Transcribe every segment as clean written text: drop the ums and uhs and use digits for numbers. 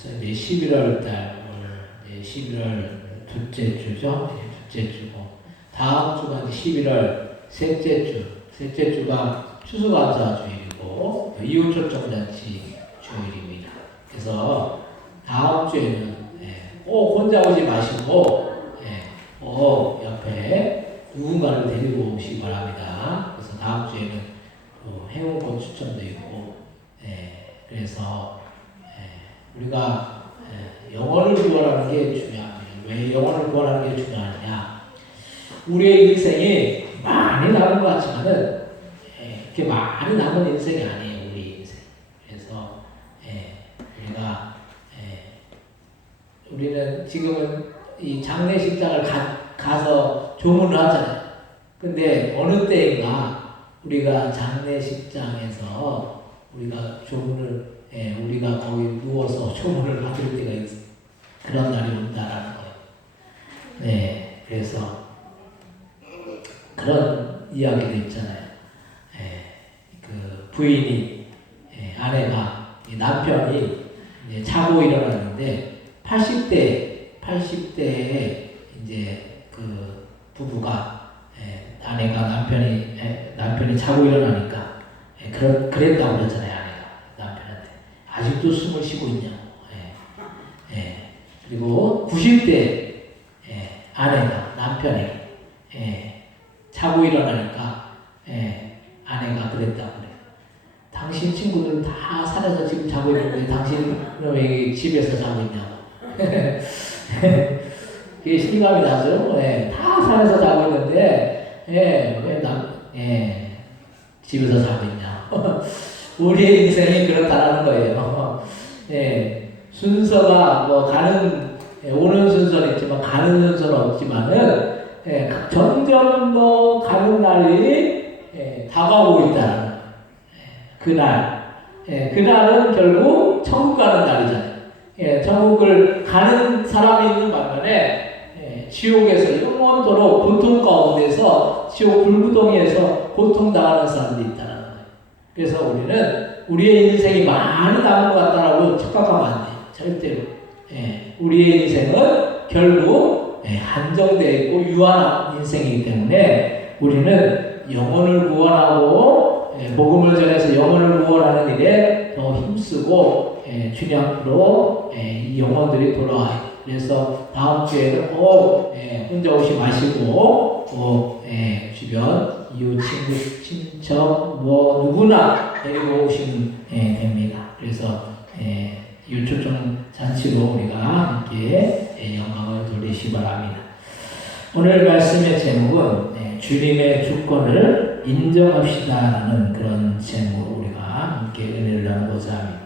그래서 이제 11월 달, 11월 둘째 주죠. 둘째 주고 다음 주가 이제 11월 셋째 주가 추수감사 주일이고 이웃 초청잔치 주일입니다. 그래서 다음 주에는 꼭 혼자 오지 마시고 옆에 누군가를 데리고 오시기 바랍니다. 그래서 다음 주에는 행운권 추첨도 있고 그래서 우리가 영혼을 구원하는 게 중요합니다. 왜 영혼을 구원하는 게 중요하냐? 우리의 인생이 많이 남은 것 같지만은 이렇게 많이 남은 인생이 아니에요. 우리 인생. 그래서 우리는 지금은 이 장례식장을 가서 조문을 하잖아요. 근데 어느 때인가 우리가 장례식장에서 우리가 조문을 우리가 거기 누워서 조문을 받을 때가 있어요. 그런 날이 온다라는 거예요. 네, 그래서 그런 이야기도 있잖아요. 그 부인이 아내가 남편이 자고 일어났는데 80대에 이제 그 부부가 아내가 남편이 자고 일어나니까 그랬다고 그러잖아요. 아내가 남편한테 아직도 숨을 쉬고 있냐고. 그리고 90대 아내가 남편에게 자고 일어나니까 아내가 그랬다고 그래요. 당신 친구들은 다 산에서 지금 자고 있는데 당신은 왜 집에서 자고 있냐고. 그게 실감이 나죠. 다 산에서 자고 있는데 왜 집에서 자고 있냐. 우리의 인생이 그렇다는 거예요. 순서가 오는 순서는 있지만 가는 순서는 없지만은 점점 더 가는 날이 다가오고 있다는 그날은 결국 천국 가는 날이잖아요. 천국을 가는 사람이 있는 반면에 지옥에서 영원토록 고통 가운데서 지옥 불구덩이에서 고통당하는 사람들이 있다는 거예요. 그래서 우리는 우리의 인생이 많이 남은 것 같다라고 착각하면 안 돼요. 절대로. 우리의 인생은 결국 한정되어 있고 유한한 인생이기 때문에 우리는 영혼을 구원하고 복음을 전해서 영혼을 구원하는 일에 더 힘쓰고 주님 앞으로 이 영혼들이 돌아와요. 그래서 다음 주에는 꼭 혼자 오지 마시고 꼭 주변 이웃 친구 친척 누구나 데리고 오시면 됩니다. 그래서 유초청 잔치로 우리가 함께 영광을 돌리시기 바랍니다. 오늘 말씀의 제목은 주님의 주권을 인정합시다라는 그런 제목으로 우리가 함께 은혜를 나누고자 합니다.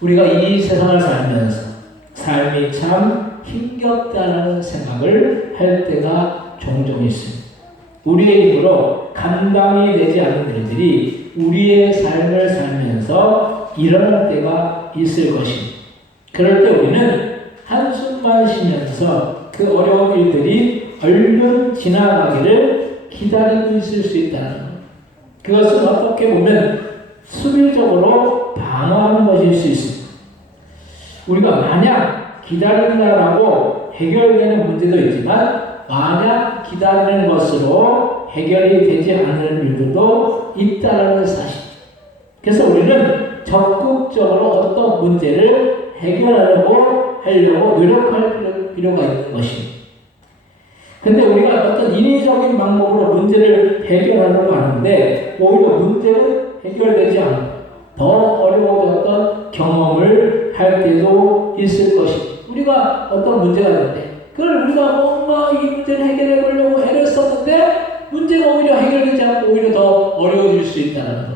우리가 이 세상을 살면서 삶이 참 힘겹다는 생각을 할 때가 종종 있습니다. 우리의 힘으로 감당이 되지 않는 일들이 우리의 삶을 살면서 일어날 때가 있을 것입니다. 그럴 때 우리는 한숨만 쉬면서 그 어려운 일들이 얼른 지나가기를 기다리고 있을 수 있다는 것. 그것은 어떻게 보면 수비적으로 방어하는 것일 수 있습니다. 우리가 만약 기다린다라고 해결되는 문제도 있지만 만약 기다리는 것으로 해결이 되지 않는 일들도 있다는 사실. 그래서 우리는 적극적으로 어떤 문제를 해결하려고 노력할 필요가 있는 것입니다. 근데 우리가 어떤 인위적인 방법으로 문제를 해결하려고 하는데 오히려 문제는 해결되지 않고 더 어려워졌던 경험을 할 때도 있을 것입니다. 우리가 어떤 문제가 있는데 그걸 우리가 뭔가 이 문제를 해결해 보려고 애를 썼는데 문제가 오히려 해결되지 않고 오히려 더 어려워질 수 있다는 것.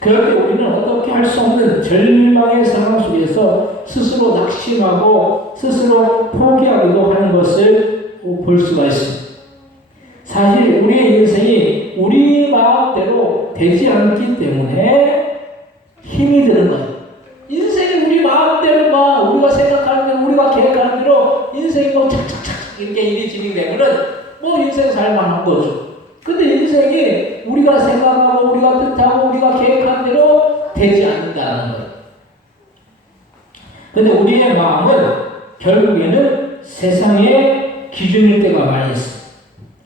그럴 때 우리는 어떻게 할 수 없는 절망의 상황 속에서 스스로 낙심하고 스스로 포기하기도 하는 것을 볼 수가 있습니다. 사실 우리의 인생이 우리 마음대로 되지 않기 때문에 힘이 드는 거예요. 인생이 우리 마음대로 우리가 생각하는 대로 우리가 계획하는 대로 인생이 착착착 이렇게 일이 진행되면은 인생 살만한 거죠. 근데 인생이 우리가 생각하고 우리가 뜻하고 우리가 계획한 대로 되지 않는다는 거예요. 근데 우리의 마음은 결국에는 세상의 기준일 때가 많이 있어.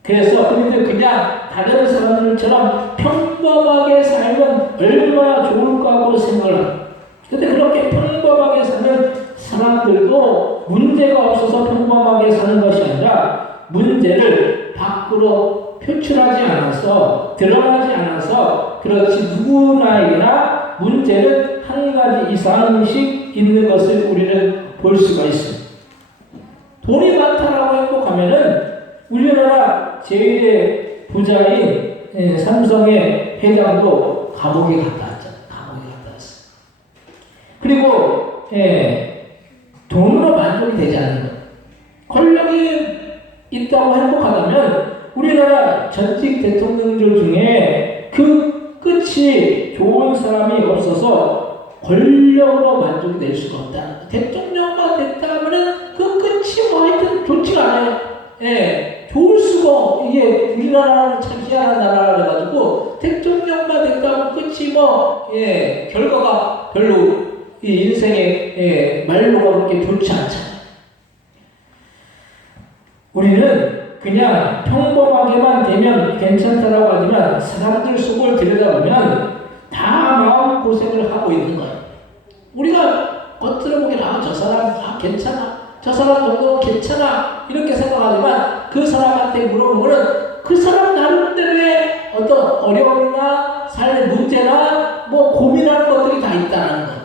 그래서 우리들 그냥 다른 사람들처럼 평범하게 살면 얼마나 좋을까 하고 생각을 합니다. 근데 그렇게 평범하게 사는 사람들도 문제가 없어서 평범하게 사는 것이 아니라 문제를 밖으로 표출하지 않아서 드러나지 않아서 그렇지 누구나에게나 문제는 한 가지 이상씩 있는 것을 우리는 볼 수가 있습니다. 돈이 많다라고 행복하면은 우리나라 제일의 부자인 삼성의 회장도 감옥에 갔다 왔잖아요. 감옥에 갔다 왔어요. 그리고 돈으로 만족이 되지 않는 것. 권력이 있다고 행복하다면 우리나라 전직 대통령들 중에 그 끝이 좋은 사람이 없어서 권력으로 만족이 될 수가 없다. 대통령만 됐다면은 그 끝이 뭐 하여튼 좋지가 않아요. 좋을 수가, 이게 우리나라는 참 희한한 나라라 가지고 대통령만 됐다면 끝이 결과가 별로 이 인생의 말로가 그렇게 좋지 않잖아요. 우리는 그냥 평범하게만 되면 괜찮다라고 하지만 사람들 속을 들여다보면 다 마음고생을 하고 있는 거예요. 우리가 겉으로 보기엔 저 사람 괜찮아, 저 사람 정도 괜찮아 이렇게 생각하지만 그 사람한테 물어보면 그 사람 나름대로의 어떤 어려움이나 삶의 문제나 고민하는 것들이 다 있다는 거예요.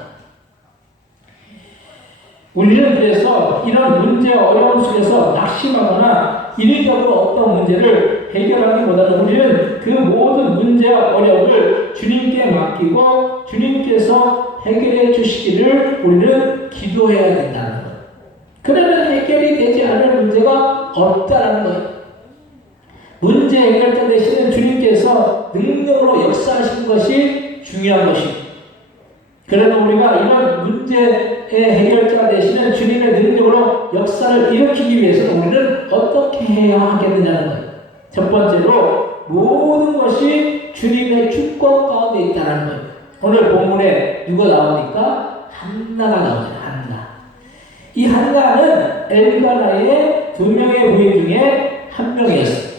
우리는 그래서 이런 문제 어려움 속에서 낙심하거나 이례적으로 어떤 문제를 해결하기보다는 우리는 그 모든 문제와 어려움을 주님께 맡기고 주님께서 해결해 주시기를 우리는 기도해야 된다는 거예요. 그러면 해결이 되지 않을 문제가 없다는 거예요. 문제 해결자 되시는 주님께서 능력으로 역사하신 것이 중요한 것입니다. 그러나 우리가 이런 문제의 해결자 되시는 주님의 능력으로 역사를 일으키기 위해서는 우리는 어떻게 해야 하겠느냐는 거예요. 첫 번째로 모든 것이 주님의 주권 가운데 있다는 거예요. 오늘 본문에 누가 나오니까? 한나가 나오잖아요. 한나. 이 한나는 엘가나의 2명의 부인 중에 한 명이었어요.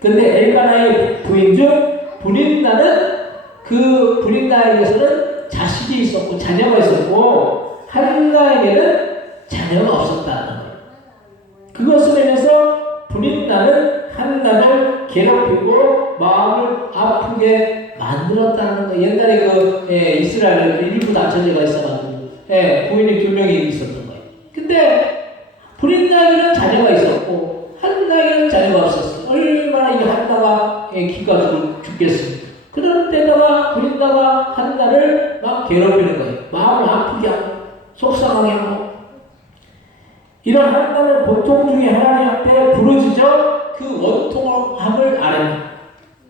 근데 엘가나의 부인 중 브린다는 그 브린다에게서는 자식이 있었고 자녀가 있었고 한나에게는 자녀가 없었다는 거예요. 그것으로 인해서 브린다는 한나를 괴롭히고 마음을 아프게 만들었다는 거예요. 옛날에 이스라엘 일부 다처제가 있어가지고 부인이 2명이 있었던 거예요. 근데 브린다에게는 자녀가 있었고 한나에게는 자녀가 없었어요. 얼마나 이 한나가 기가 죽겠습니까? 그런 데다가 브린다가 한나를 막 괴롭히는 거예요. 마음을 아프게 하고 속상하게 하고. 이런 한나는 고통 중에 하나님 앞에 부르짖어 그 원통함을 아랍니다.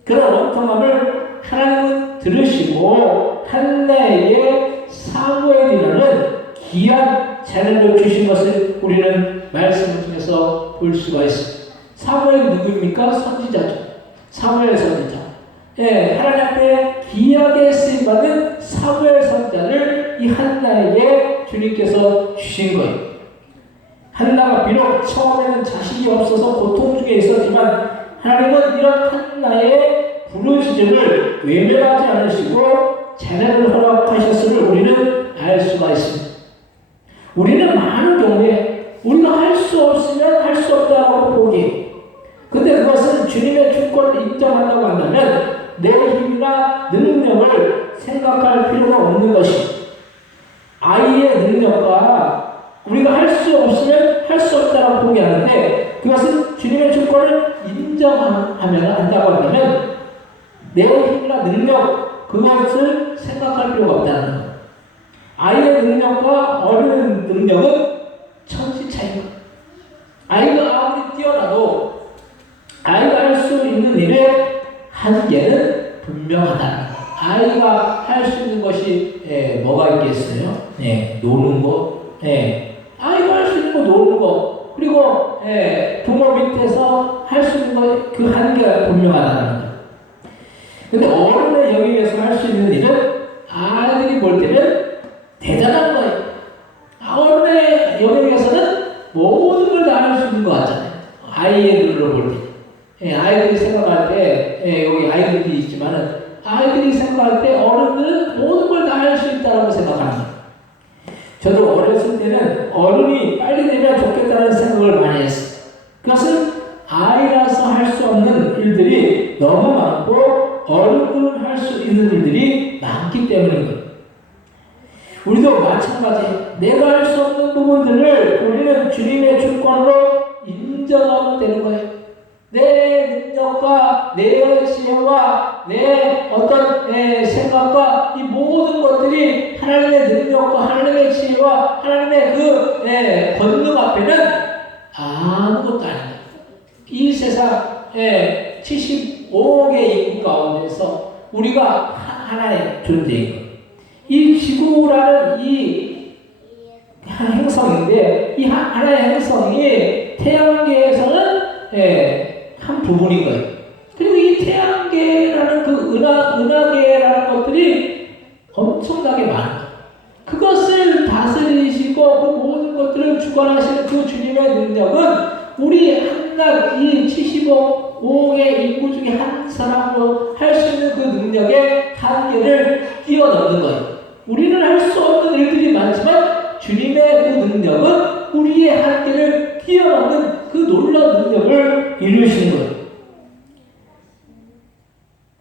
그런 원통함을 하나님은 들으시고 한나에게 사무엘이라는 귀한 자녀를 주신 것을 우리는 말씀을 통해서 볼 수가 있습니다. 사무엘이 누구입니까? 선지자죠. 사무엘 선지자. 하나님 앞에 귀하게 쓰임받은 사무엘 선지자를 이 한나에게 주님께서 주신 거예요. 한나가 비록 처음에는 자식이 없어서 고통 중에 있었지만 하나님은 이런 한나의 부르짖음을 외면하지 않으시고 자녀를 허락하셨음을 우리는 알 수가 있습니다. 우리는 많은 경우에 우리가 할 수 없으면 할 수 없다고 보기. 근데 그것은 주님의 주권을 인정한다고 한다면 내 힘이나 능력을 생각할 필요가 없는 것입니다. 아이의 능력과 우리가 할 수 없으면 할 수 없다고 포기하는데 그것은 주님의 주권을 인정하면 한다고 한다면 내 힘이나 능력 그것을 생각할 필요가 없다는 거예요. 아이의 능력과 어른의 능력은 천지 차이입니다. 아이가 아무리 뛰어나도 아이가 할 수 있는 일의 한계는 분명하다는 거예요. 아이가 할 수 있는 것이 뭐가 있겠어요? 노는 거. 아이가 할 수 있는 거 노는 거. 그리고 부모 밑에서 할 수 있는 거 그 한계가 분명하다는 거예요. 근데 어른의 영역에서 할 수 있는 일은 아이들이 볼 때는 대단한 거예요. 저도 어렸을 때는 어른이 빨리 되면 좋겠다는 생각을 많이 했어요. 그것은 아이라서 할 수 없는 일들이 너무 많고 어른들은 할 수 있는 일들이 많기 때문인 거예요. 우리도 마찬가지. 내가 할 수 없는 부분들을 우리는 주님의 주권으로 인정하면 되는 거예요. 내 능력과 내 지혜와 내 어떤 생각과 이 모든 것들이 하나님의 능력과 하나님의 지혜와 하나님의 그 권능 앞에는 아무것도 아닙니다. 이 세상 75억의 인구 가운데서 우리가 하나의 존재인 거예요. 이 지구라는 이 행성인데 이 하나의 행성이 태양계에서는 한 부분인 거예요. 그리고 이 태양계라는 그 은하계라는 것들이 엄청나게 많아요. 그것을 다스리시고 그 모든 것들을 주관하시는 그 주님의 능력은 우리 한낱 이 75억의 인구 중에 한 사람으로 할 수 있는 그 능력의 한계를 뛰어넘는 거예요. 우리는 할 수 없는 일들이 많지만 주님의 그 능력은 우리의 한계를 뛰어넘는 그 놀라운 능력을 이루시는 거예요.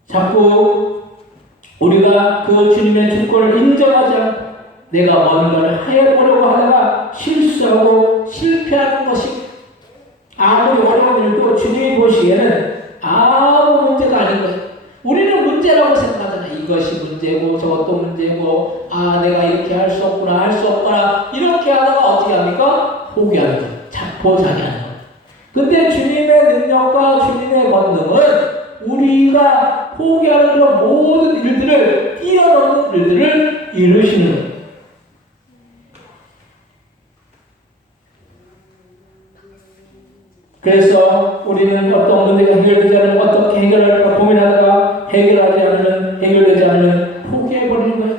자꾸 우리가 그 주님의 주권을 인정하지 않고 내가 뭔가를 해보려고 하다가 실수하고 실패하는 것이 아무리 어려운 일도 주님이 보시기에는 아무 문제가 아닌 거예요. 우리는 문제라고 생각하잖아요. 이것이 문제고 저것도 문제고 내가 이렇게 할 수 없구나 할 수 없구나 이렇게 하다가 어떻게 합니까? 포기하는 거예요. 자포자기하는 거예요. 근데 주님의 능력과 주님의 권능은 우리가 포기하는 그런 모든 일들을 뛰어넘는 일들을 이루시는 거예요. 그래서 우리는 어떤 문제가 해결되지 않으면 어떻게 해결할까 고민하다가 해결되지 않으면 포기해버리는 거예요.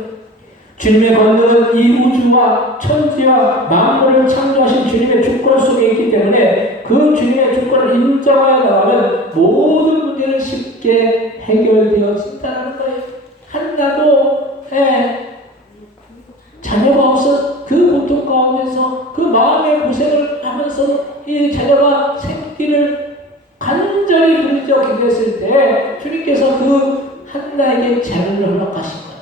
주님의 권능은 이 우주와 천지와 만물을 창조하신 주님의 주권 속에 있기 때문에 그 주님의 주권을 인정하여 나가면 모든 문제는 쉽게 해결되어진다는 거예요. 한나도 자녀가 없어 그 고통 가운데서 그 마음의 고생을 하면서 이 자녀가 생기를 간절히 부르짖어 기도했을 때 주님께서 그 한나에게 자녀를 허락하신 거예요.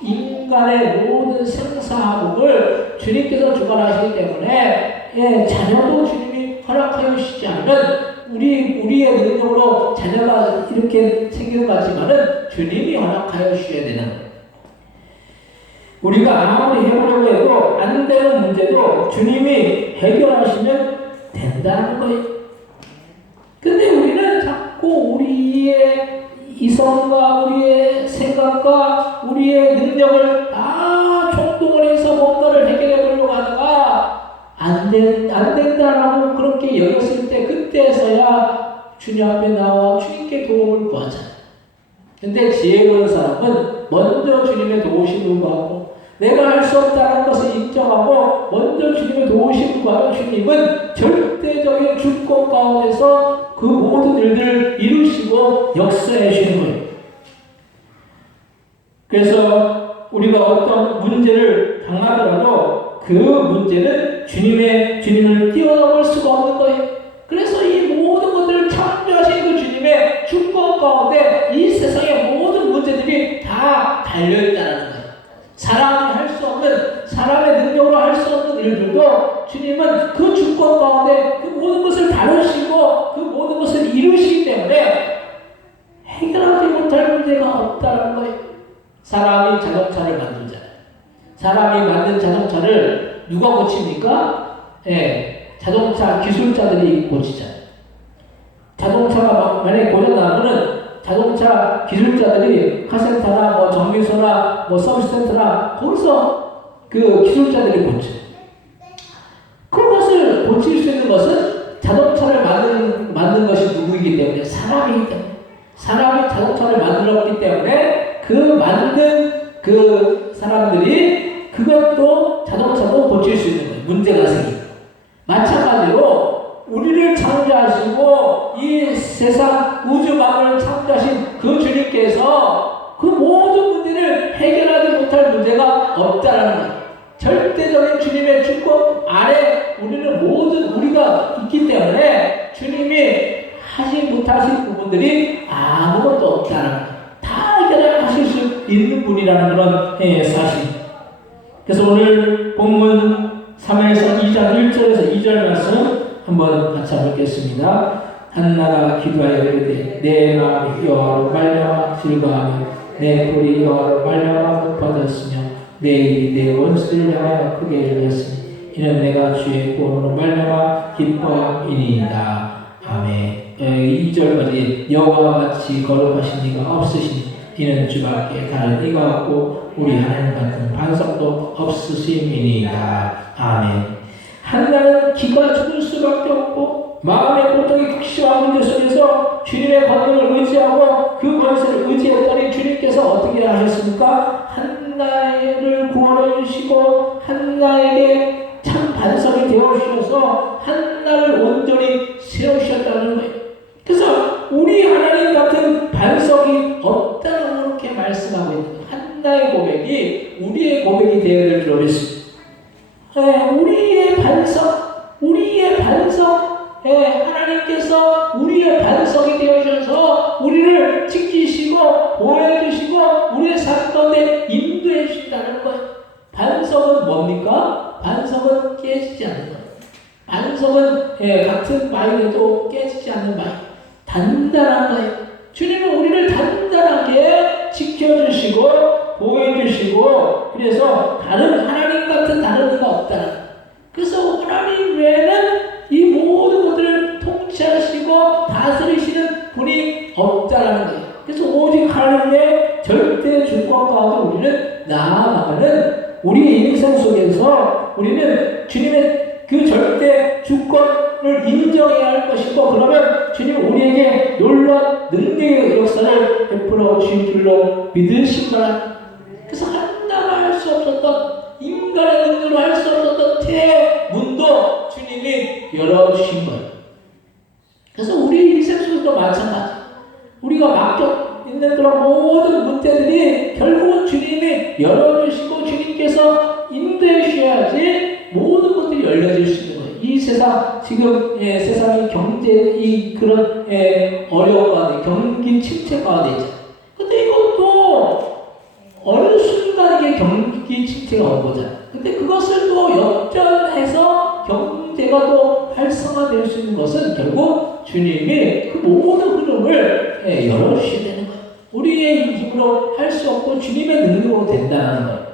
인간의 모든 생사하복을 주님께서 주관하시기 때문에 자녀도 주님이 허락하여 주시지 않으면 우리의 능력으로 자녀가 이렇게 생기는 것 같지만은 주님이 허락하여 주셔야 되는 거예요. 우리가 아무리 해보려고 해도 안 되는 문제도 주님이 해결하시면 된다는 거예요. 근데 우리는 자꾸 우리의 이성과 우리의 생각과 우리의 능력을 다 총동을 해서 뭔가를 해결해 보려고 하다가 안 된다라고 그렇게 여겼을 때 그때서야 주님 앞에 나와 주님께 도움을 구하잖아요. 근데 지혜로운 사람은 먼저 주님의 도우심을 구하고 내가 할 수 없다는 것을 인정하고 먼저 주님의 도우심을 구하면 주님은 절대적인 주권 가운데서 그 모든 일들을 이루시고 역사해 주시는 거예요. 그래서 우리가 어떤 문제를 당하더라도 그 문제는 주님을 뛰어넘을 수가 없는 거예요. 그래서 이 모든 것들을 창조하신 그 주님의 주권 가운데 이 세상의 모든 문제들이 다 달려있다는 거예요. 사람이 할 수 없는, 사람의 능력으로 할 수 없는 일들도 주님은 그 주권 가운데 그 모든 것을 다루시고 그 모든 것을 이루시기 때문에 해결하지 못할 문제가 없다는 거예요. 사람이 자동차를 만들잖아요. 사람이 만든 자동차를 누가 고칩니까? 자동차 기술자들이 고치잖아요. 자동차가 만약에 고장나면은 자동차 기술자들이 카센터나 정비소나 서비스센터나 거기서 그 기술자들이 고쳐요. 그것을 고칠 수 있는 것은 자동차를 만든 것이 누구이기 때문에 사람이기 때문에 사람이 자동차를 만들었기 때문에 그 만든 그 사람들이 그것도 자동차도 고칠 수 있는 거예요. 문제가 생기고 마찬가지로 우리를 창조하시고 이 세상 우주 만물을 창조하신 그 주님께서 그 모든 문제를 해결하지 못할 문제가 없다는 거예요. 절대적인 주님의 주권 아래 우리는 모든 우리가 있기 때문에 주님이 하지 못하신 부분들이 아무것도 없다는 거예요. 다 해결하실 수 있는 분이라는 그런 사실. 그래서 오늘 본문 3에서 2장 1절에서 2절 말씀 한번 같이 읽겠습니다. 한나가 기도하여 이르되 내 마음이 여호와로 말미암아 즐거워하며 내 꼴이 여호와로 말미암아 높아졌으며 내 입이 내 원수를 향하여 크게 열렸으니 이는 내가 주의 구원으로 말미암아 기뻐함이니이다. 아멘. 2절까지 여호와와 같이 거룩하신 이가 없으시니 이는 주밖에 다른 이가 없고 우리 하나님 같은 반석도 없으심이니이다. 아멘. 한나는 기가 죽을 수밖에 없고 마음의 고통이 극심한 문제 속에서 주님의 권능을 의지하고 그 권세를 의지했더니 주님께서 어떻게 하셨습니까? 한나를 구원해 주시고 한나에게 참 반석이 되어 주셔서 한나를 온전히 세우셨다는 거예요. 그래서 우리 하나님 같은 반석이 없다고 그렇게 말씀하고 있는 거예요. 한나의 고백이 우리의 고백이 되어야 될 줄 믿습니다. 우리의 반석, 하나님께서 우리의 반석이 되어주셔서 우리를 지키시고 보호해주시고 우리의 삶 가운데 인도해 주신다는 거예요. 반석은 뭡니까? 반석은 깨지지 않는 거예요. 반석은 같은 바위에도 깨지지 않는 바위. 단단한 거예요. 주님은 우리를 단단하게 지켜주시고 보호해주시고 그래서 하나님 같은 다른 이가 없다는 거예요. 그래서 하나님 외에는 이 모든 것들을 통치하시고 다스리시는 분이 없다라는 거예요. 그래서 오직 하나님의 절대 주권 가운데 우리는 나아가는 우리의 인생 속에서 우리는 주님의 그 절대 주권을 인정해야 할 것이고 그러면 주님 우리에게 놀라운 능력의 역사를 베풀어 주실 줄로 믿으신 거라. 그래서 한나가 할 수 없었던 인간의 능력으로 할 수 없었던 대문도 주님이 열어주신 거예요. 그래서 우리 인생 속도 마찬가지. 우리가 맡겨 있는 그런 모든 문제들이 결국은 주님이 열어주시고 주님께서 인도해 주셔야지 모든 것들이 열려질 수 있는 거예요. 이 세상 지금 세상이 경제 그런 어려움 가운데 경기 침체 가운데 있잖아요. 근데 이것도 어느 순간에 경기 침체가 온 거잖아요. 근데 그것을 또 역전해서 경제가 또 활성화될 수 있는 것은 결국 주님이 그 모든 흐름을 열어주셔야 되는 거예요. 우리의 힘으로 할 수 없고 주님의 능력으로 된다는 거예요.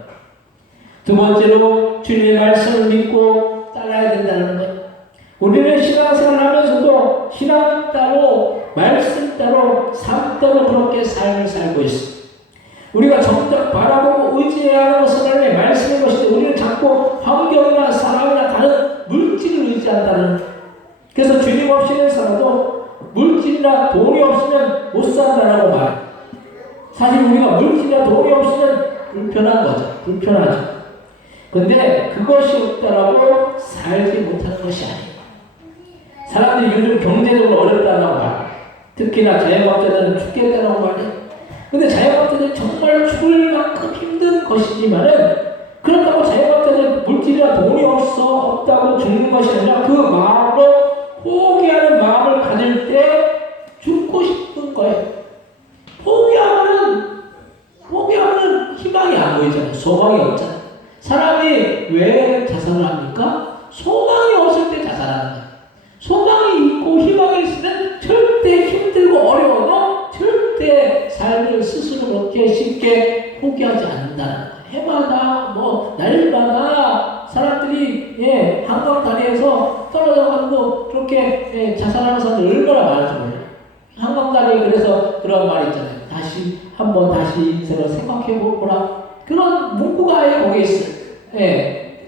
두 번째로 주님의 말씀을 믿고 따라야 된다는 거예요. 우리는 신앙생활을 하면서도 신앙 따로 말씀 따로 삶 따로 그렇게 삶을 살고 있습니다. 우리가 정작 바라보고 의지해야 하는 것은 하나님의 말씀인 것인데 우리는 자꾸 환경이나 사람이나 다른 물질을 의지한다는 거예요. 그래서 주님 없이는 살아도 물질이나 돈이 없으면 못 산다라고 말해요. 사실 우리가 물질이나 돈이 없으면 불편한 거죠. 불편하죠. 근데 그것이 없다라고 살지 못하는 것이 아니에요. 사람들이 요즘 경제적으로 어렵다라고 말해요. 특히나 자영업자들은 죽겠다라고 말해요. 근데 자영업자들은 정말 죽을 만큼 힘든 것이지만은 그렇다고 자영업자들은 물질이나 돈이 없다고 죽는 것이 아니라 그 마음으로 포기하는 마음을 가질 때 죽고 싶은 거예요. 포기하면 희망이 안 보이잖아요. 소망이 없잖아요. 사람이 왜 자살을 합니까? 소망이 없을 때 자살하는 거예요. 소망이 있고 희망이 있으면 절대 힘들고 어려워도 절대 삶을 스스로 그렇게 쉽게 포기하지 않는다는 거예요. 해마다 날마다 사람들이 한강 다리에서 떨어져가지고 그렇게 자살하는 사람들 얼마나 많은지 몰라요. 한강 다리에 그래서 그런 말이 있잖아요. 다시 인생을 생각해보라. 그런 문구가 아예 거기에 있어요.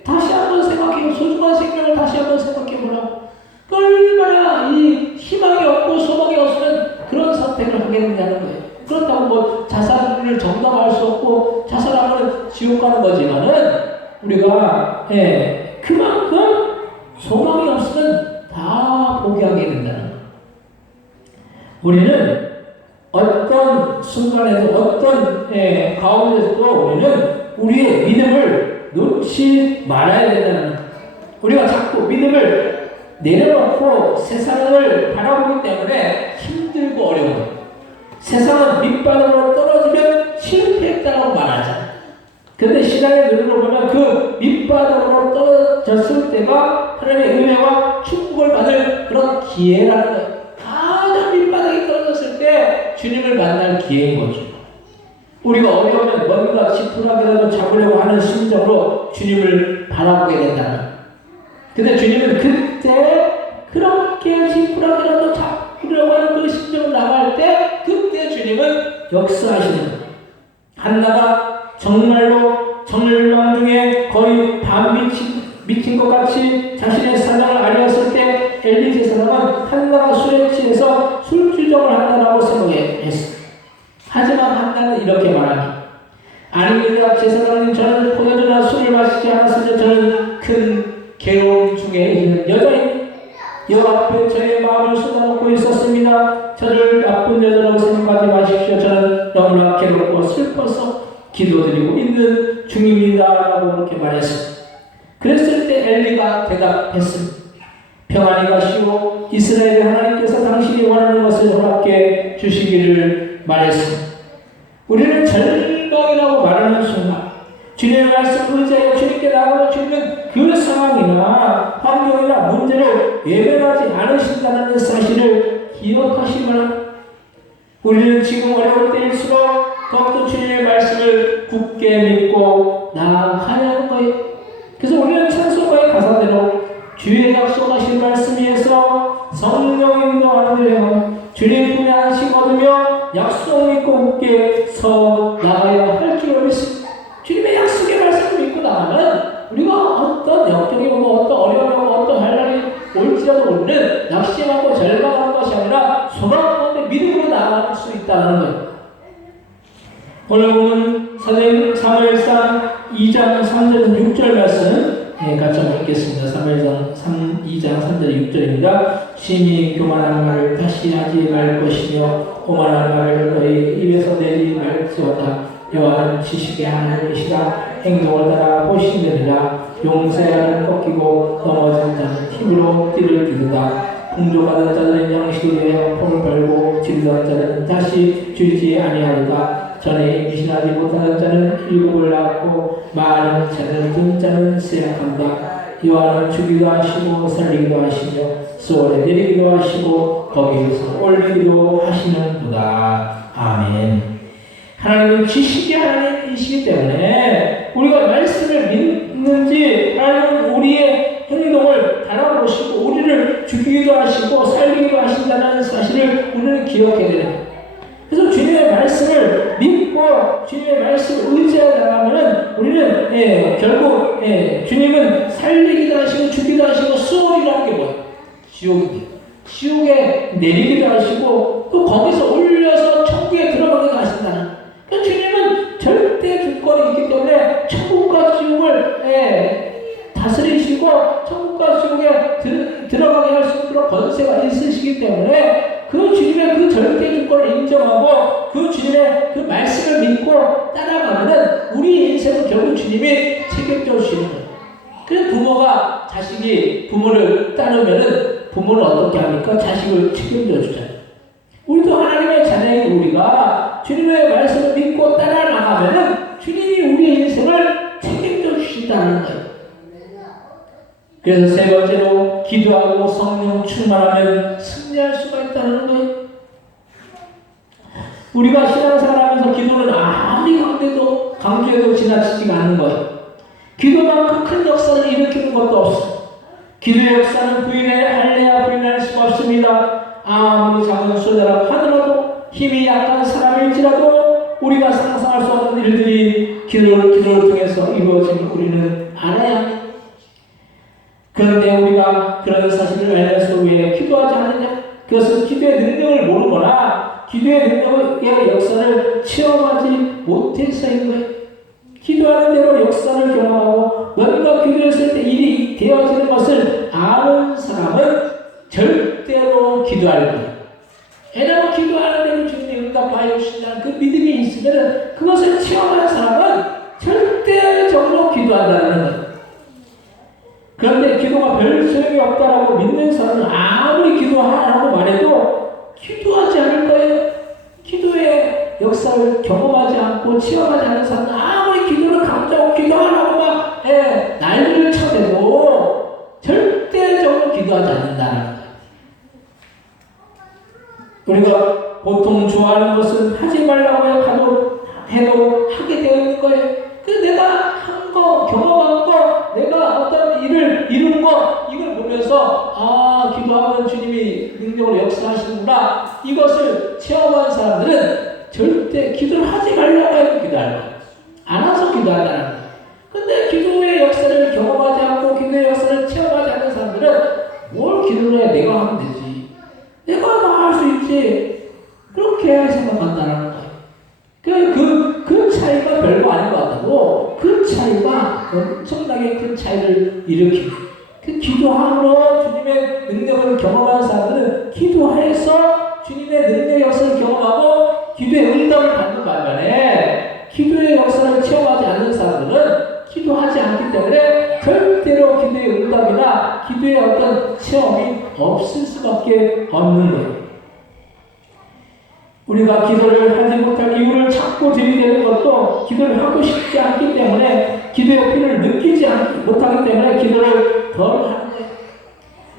다시 한번 생각해보, 소중한 생명을 다시 한번 생각해보라. 얼마나 이 희망이 없고 소망이 없으면 그런 선택을 하게 된다는 거예요. 그렇다고 자살을 정당화할 수 없고 자살하면 지옥 가는 거지만은 우리가 그만큼 소망이 없으면 다 포기하게 된다는 거예요. 우리는 어떤 순간에도 어떤 가운데서도 우리는 우리의 믿음을 놓지 말아야 된다는 거예요. 우리가 자꾸 믿음을 내려놓고 세상을 바라보기 때문에 힘들고 어려워요. 세상은 밑바닥으로 떨어지면 실패했다고 말하잖아요. 근데 신앙의 눈으로 보면 그 밑바닥으로 떨어졌을 때가 하나님의 은혜와 축복을 받을 그런 기회라는 거예요. 가장 밑바닥에 떨어졌을 때 주님을 만날 기회인 거죠. 우리가 어려우면 뭔가 지푸라기라도 잡으려고 하는 심정으로 주님을 바라보게 된다는 거예요. 근데 주님은 그때 그렇게 지푸라기라도 잡으려고 하는 그 심정으로 나갈 때 그때 주님은 역사하시는 거예요. 한나가 정말로 정멸망 중에 거의 반 미친 것 같이 자신의 사명을 알렸을 때 엘리 제사장은 한나가 술에 취해서 술주정을 한다라고 생각했어요. 하지만 한나는 이렇게 말하니 아닙니다 제사장님, 저는 포도주나 술을 마시지 않았으며 저는 큰 괴로움 중에 있는 여자입니다. 여호와 앞에 저의 마음을 쏟아놓고 있었습니다. 저를 나쁜 여자라고 생각하지 마십시오. 저는 너무나 괴롭고 슬퍼서 기도드리고 있는 중입니다 라고 그렇게 말했습니다. 그랬을 때 엘리가 대답했습니다. 평안히 가시고 이스라엘의 하나님께서 당신이 원하는 것을 허락해 주시기를 말했습니다. 우리는 절망이라고 말하는 순간 주님의 말씀 의지하여 주님께 나아가면 주님은 그 상황이나 환경이나 문제를 외면하지 않으신다는 사실을 기억하시기 바랍니다. 우리는 지금 어려울 때일수록 더욱더 주님의 말씀을 굳게 믿고 나아가는 거예요. 그래서 우리는 찬송가의 가사대로 주의 약속하신 말씀 위에서 성령 인도하는 대로 주님 품에 안식 얻으며 약속 믿고 굳게 서 나가야 할 줄 믿습니다. 주님의 약속의 말씀을 믿고 나가면 우리가 어떤 역경이 오고 어떤 어려움이 오고 어떤 환난이 올지라도 우리는 낙심하고 절망하는 것이 아니라 소망 가운데 믿음으로 나아갈 수 있다는 거예요. 오늘 보면 사무엘상 2장 3절 6절 말씀 같이 한번 읽겠습니다. 사무엘상 2장 3절 6절입니다. 심히 교만한 말을 다시 하지 말 것이며 오만한 말을 너희 입에서 내지 말지어다. 여호와는 지식의 하나님이시라. 행동을 따라 보시느니라. 용세하는 꺾이고 넘어진 자는 힘으로 띠를 띠르다. 풍족하던 자들은 양식을 위하여 폼을 벌고 지르던 자는 다시 줄지 아니하리다. 전에 임신하지 못하는 자는 일곱을 낳고 많은 자는 든 자는 쇠약한다. 여호와는 주기도 하시고 살리기도 하시며 수월에 내리기도 하시고 거기에서 올리기도 하시는구나. 아멘. 하나님은 지식의 하나님이시기 때문에 우리가 말씀을 믿는지 하나님은 우리의 행동을 바라보시고 우리를 죽이기도 하시고 살리기도 하신다는 사실을 우리는 기억해야 됩니다. 그래서 주님의 말씀을 믿고 주님의 말씀을 의지하여 나가면은 우리는 결국 주님은 살리기도 하시고 죽이기도 하시고 수월이라는 게 뭐예요? 지옥이에요. 지옥에 내리기도 하시고 또 거기서 올려서 천국에 들어가기도 하신다는. 그러니까 주님은 절대 주권이 있기 때문에 천국과 지옥을 다스리시고 천국과 지옥에 들어가게 할 수 있도록 권세가 있으시기 때문에 그 주님의 그 절대 주권을 인정하고 그 주님의 그 말씀을 믿고 따라가면은 우리 인생은 결국 주님이 책임져 주시는 거예요. 그래서 부모가 자식이 부모를 따르면은 부모는 어떻게 합니까? 자식을 책임져 주잖아요. 우리도 하나님의 자녀인 우리가 주님의 말씀을 믿고 따라 나가면은 주님이 우리 인생을 책임져 주신다는 거예요. 그래서 세 번째로 기도하고 성령 충만하면 승리할 수가 있다는 거예요. 우리가 신앙생활하면서 기도는 아무리 강조해도 지나치지가 않는 거예요. 기도만큼 큰 역사를 일으키는 것도 없어요. 기도의 역사는 할래야 부인할 수가 없습니다. 아무리 작은 수다라고 하더라도 힘이 약한 사람일지라도 우리가 상상할 수 없는 일들이 기도를 통해서 이루어짐을 우리는 알아야 합니다. 그런데 우리가 그런 사실을 알면서 왜 기도하지 않느냐? 그것은 기도의 능력을 모르거나 기도의 능력의 역사를 체험하지 못해서인 거예요. 기도하는 대로 역사를 경험하고 뭔가 기도했을 때 일이 되어지는 것을 아는 사람은 절대로 기도할 거예요. 왜냐하면 기도하는 대로 주님이 응답하여 주신다는 그 믿음이 있으면 그것을 체험하는 사람은 절대적으로 기도한다는 그런데 기도가 별 소용이 없다라고 믿는 사람은 아무리 기도하라고 말해도 기도하지 않을 거예요. 기도의 역사를 경험하지 않고 체험하지 않는 사람은 아무리 기도를 강조하고 기도하라고 막 난리를 쳐대도 절대적으로 기도하지 않는다는 거예요. 우리가 보통 좋아하는 것은 하지 말라고 해도 하게 되어 있는 거예요. 그 내가 한 거, 경험한 거, 내가 어떤 일을 이룬 거, 이걸 보면서 기도하면 주님이 능력으로 역사하시는구나. 이것을 체험한 사람들은 절대 기도를 하지 말라고 해도 기도할 거예요. 안 와서 기도한다는 거예요. 근데 기도의 역사를 경험하지 않고 기도의 역사를 체험하지 않는 사람들은 뭘 기도를 해? 내가 하면 되지. 내가 다 할 수 있지. 그렇게 생각한다는 거예요. 그 차이가 별거 아닌 것 같다고 그 차이가 엄청나게 큰 차이를 일으키고 그 기도함으로 주님의 능력을 경험하는 사람들은 기도해서 주님의 능력의 역사를 경험하고 기도의 응답을 받는 반면에 기도의 역사를 체험하지 않는 사람들은 기도하지 않기 때문에 절대로 기도의 응답이나 기도의 어떤 체험이 없을 수밖에 없는 거예요. 우리가 기도를 하지 못할 이유를 찾고 들이대는 것도 기도를 하고 싶지 않기 때문에 기도의 필요를 느끼지 못하기 때문에 기도를 덜 하는 거예요.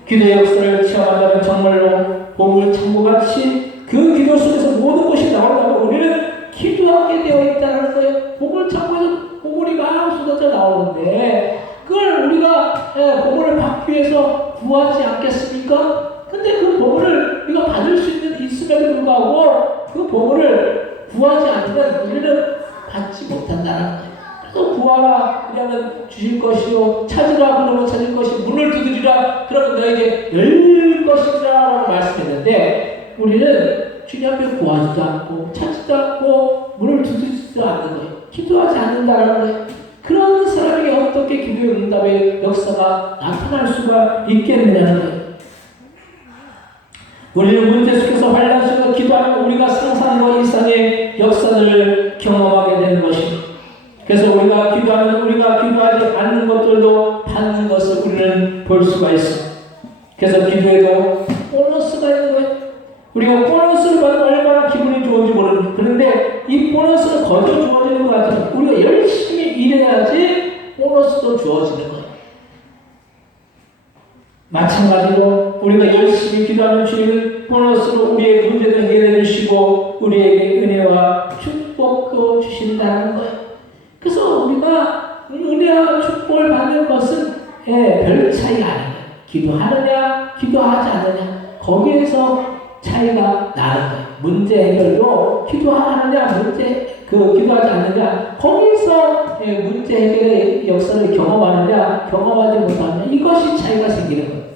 기도의 역사를 체험한다면 정말로 보물 창고같이 그 기도 속에서 모든 것이 나온다면 우리는 기도하게 되어 있다는 거예요. 보물 창고에서 보물이 막 쏟아져 나오는데 그걸 우리가 보물을 받기 위해서 구하지 않겠습니까? 근데 그 보물을 우리가 받을 수 있음에도 불구하고 그 보물을 구하지 않으면 우리는 받지 못한다는 거예요. 그래서 구하라 그러면 주실 것이요 찾으라 그러면 찾을 것이 문을 두드리라 그러면 너에게 열릴 것이라 라고 말씀했는데 우리는 주님 앞에 구하지도 않고 찾지도 않고 문을 두드리지도 않는 거예요. 기도하지 않는다는 거예요. 그런 사람에게 어떻게 기도의 응답의 역사가 나타날 수가 있겠느냐는 거예요. 우리는 문제 속에서 환난 속에서 기도하면 우리가 상상한 것 이상의 역사를 경험하게 되는 것입니다. 그래서 우리가 기도하면 우리가 기도하지 않는 것들도 받는 것을 우리는 볼 수가 있습니다. 그래서 기도에도 보너스가 있는 거예요. 우리가 보너스를 받으면 얼마나 기분이 좋은지 모르는데 그런데 이 보너스는 거저 주어지는 것 같아요. 우리가 열심히 일해야지 보너스도 주어지는 거예요. 마찬가지로 우리가 열심히 기도하면 주님은 보너스로 우리의 문제도 해결해 주시고 우리에게 은혜와 축복도 주신다는 거예요. 그래서 우리가 은혜와 축복을 받는 것은 별 차이가 아니에요. 기도하느냐 기도하지 않느냐 거기에서 차이가 나는 거예요. 문제 해결도 기도하느냐 기도하지 않느냐 거기서 문제 해결의 역사를 경험하느냐 경험하지 못하느냐 이것이 차이가 생기는 거예요.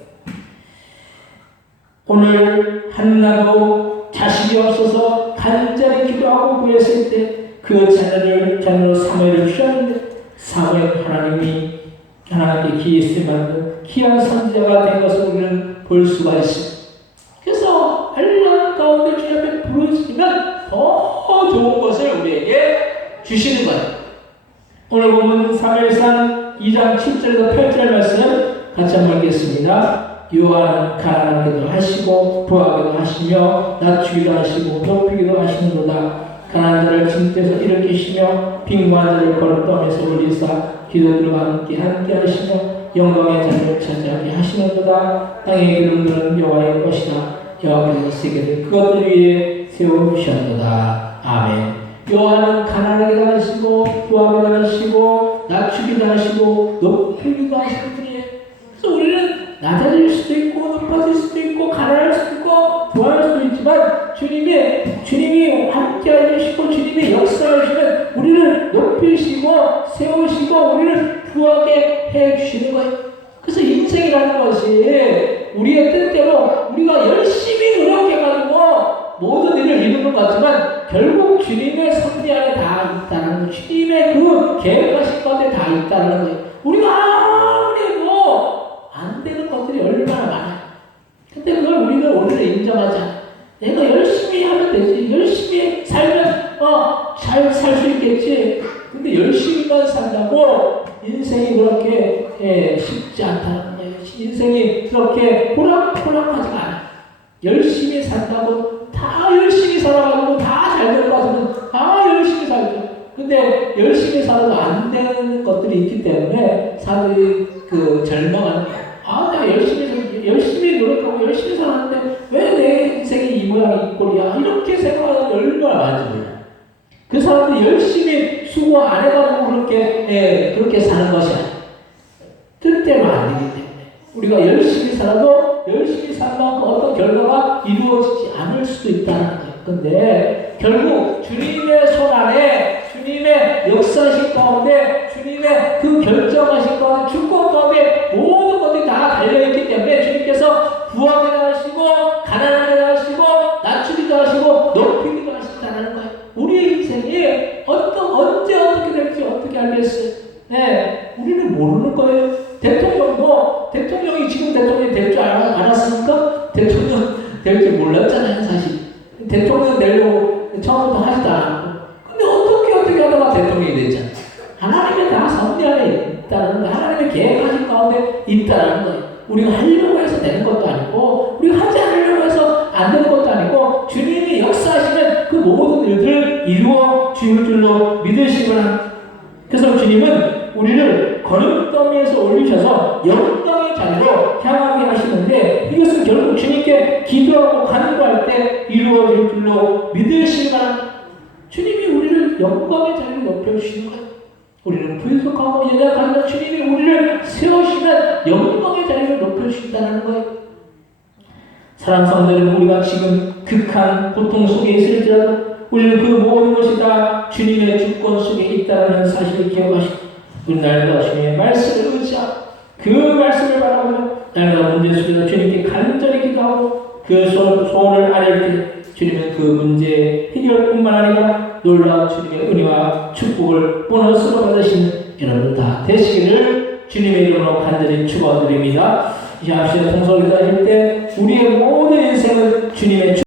오늘 한나도 자식이 없어서 간절히 기도하고 구했을 때 그 자녀로 사무엘을 주셨는데 사무엘 하나님이 하나님께 기이스를 만든 귀한 선지자가 된 것을 우리는 볼 수가 있습니다. 그래서 한란 가운데 주님 앞에 부르시면 더 좋은 것을 우리에게 주시는 거예요. 오늘 보면 사무엘상 2장 7절에서 8절 말씀 같이 한번 읽겠습니다. 여호와는 가난하게도 하시고 부하게도 하시며 낮추기도 하시고 높이기도 하시는도다. 가난한 자를 진때에서 일으키시며 빈곤한 자를 걸어떠면서 올리사 기도들과 함께 하시며 영광의 자리를 차지하게 하시는도다. 땅의 기름들은 여호와의 것이다. 여호와께서 세계를 그것들 위에 세우셨도다. 아멘. 여호와는 가난하게도 하시고 부하게도 하시고 낮추기도 하시고 높이기도 하시는 분이에요. 그래서 우리는 낮아질 수도 있고 높아질 수도 있고 가난할 수도 있고 부할 수도 있지만 주님이 함께 해주시고 주님이 역사하시면 우리를 높이시고 세우시고 우리를 부하게 해주시는 거예요. 그래서 인생이라는 것이 우리의 뜻대로 우리가 열심히 노력해가지고 모든 일을 이루는 것 같지만 결국 주님의 섭리 안에 다 있다는 거예요. 주님의 그 계획하신 것에 다 있다는 거예요. 우리가 아무리 안 되는 것들이 얼마나 많아요. 근데 그걸 우리가 오늘은 인정하지 않아요. 내가 열심히 하면 되지. 열심히 살면 잘 살 수 있겠지. 근데 열심히만 산다고 인생이 그렇게 쉽지 않다는 거예요. 인생이 그렇게 호락호락하지가 않아요. 열심히 산다고 다 열심히 살아가지고 다 잘 될 것 같으면 다 열심히 살죠. 근데 열심히 살아도 안 되는 것들이 있기 때문에 사람들이 절망하는 거예요. 내가 열심히 노력하고 열심히 살았는데 왜 내 인생이 이 모양이 이 꼴이야? 이렇게 생각하는 게 얼마나 많은지 몰라요. 그 사람들이 열심히 수고 안 해가지고 그렇게 사는 것이 아니에요. 뜻대로 안 되기 때문에 우리가 열심히 살아도 열심히 산 만큼 어떤 결과가 이루어지지 않을 수도 있다는 거예요. 근데 결국 주님의 손 안에 주님의 역사신 가운데 주님의 그 결정하신 가운데 주권 가운데 모든 것들이 다 달려있기 때문에 주님께서 부하게 하시고 가난하게 하시고 낮추기도 하시고 높이기도 하신다는 거예요. 우리의 인생이 언제 어떻게 될지 어떻게 알겠어요? 우리는 모르는 거예요. 대통령이 지금 대통령이 될 줄 알았습니까? 대통령 될 줄 몰랐잖아요, 사실. 대통령 되려고 처음부터 하지도 않았고. 근데 어떻게 하다가 대통령이 됐잖아요. 하나님의 다 섭리 안에 있다는 거예요. 하나님의 계획하신 가운데 있다는 거예요. 우리가 하려고 해서 되는 것도 아니고, 우리가 하지 않으려고 해서 안 되는 것도 아니고, 주님이 역사하시면 그 모든 일들을 이루어 주실 줄로 믿으시기 바랍니다. 그래서 주님은 우리를 거룩더미에서 올리셔서 영광의 자리로 향하게 하시는데 이것은 결국 주님께 기도하고 간구할 때 이루어질 줄로 믿으시기 바랍니다. 주님이 우리를 영광의 자리로 높여주시는 거예요. 우리는 부족하고 연약하지만 주님이 우리를 세우시면 영광의 자리로 높여주신다는 거예요. 사랑하는 성도들은 우리가 지금 극한 고통 속에 있을지라도 우리는 그 모든 것이 다 주님의 주권 속에 있다는 사실을 기억하시고 우리 날마다 주님의 말씀을 의지하고 그 말씀을 바라보며 날마다 문제 속에서 주님께 간절히 기도하고 그 소원을 아뢰을 때 주님은 그 문제 해결뿐만 아니라 놀라운 주님의 은혜와 축복을 보너스로 받으시는 여러분 다 되시기를 주님의 이름으로 간절히 축원드립니다. 이 앞시에 통솔 기도하실 때 우리의 모든 인생은 주님의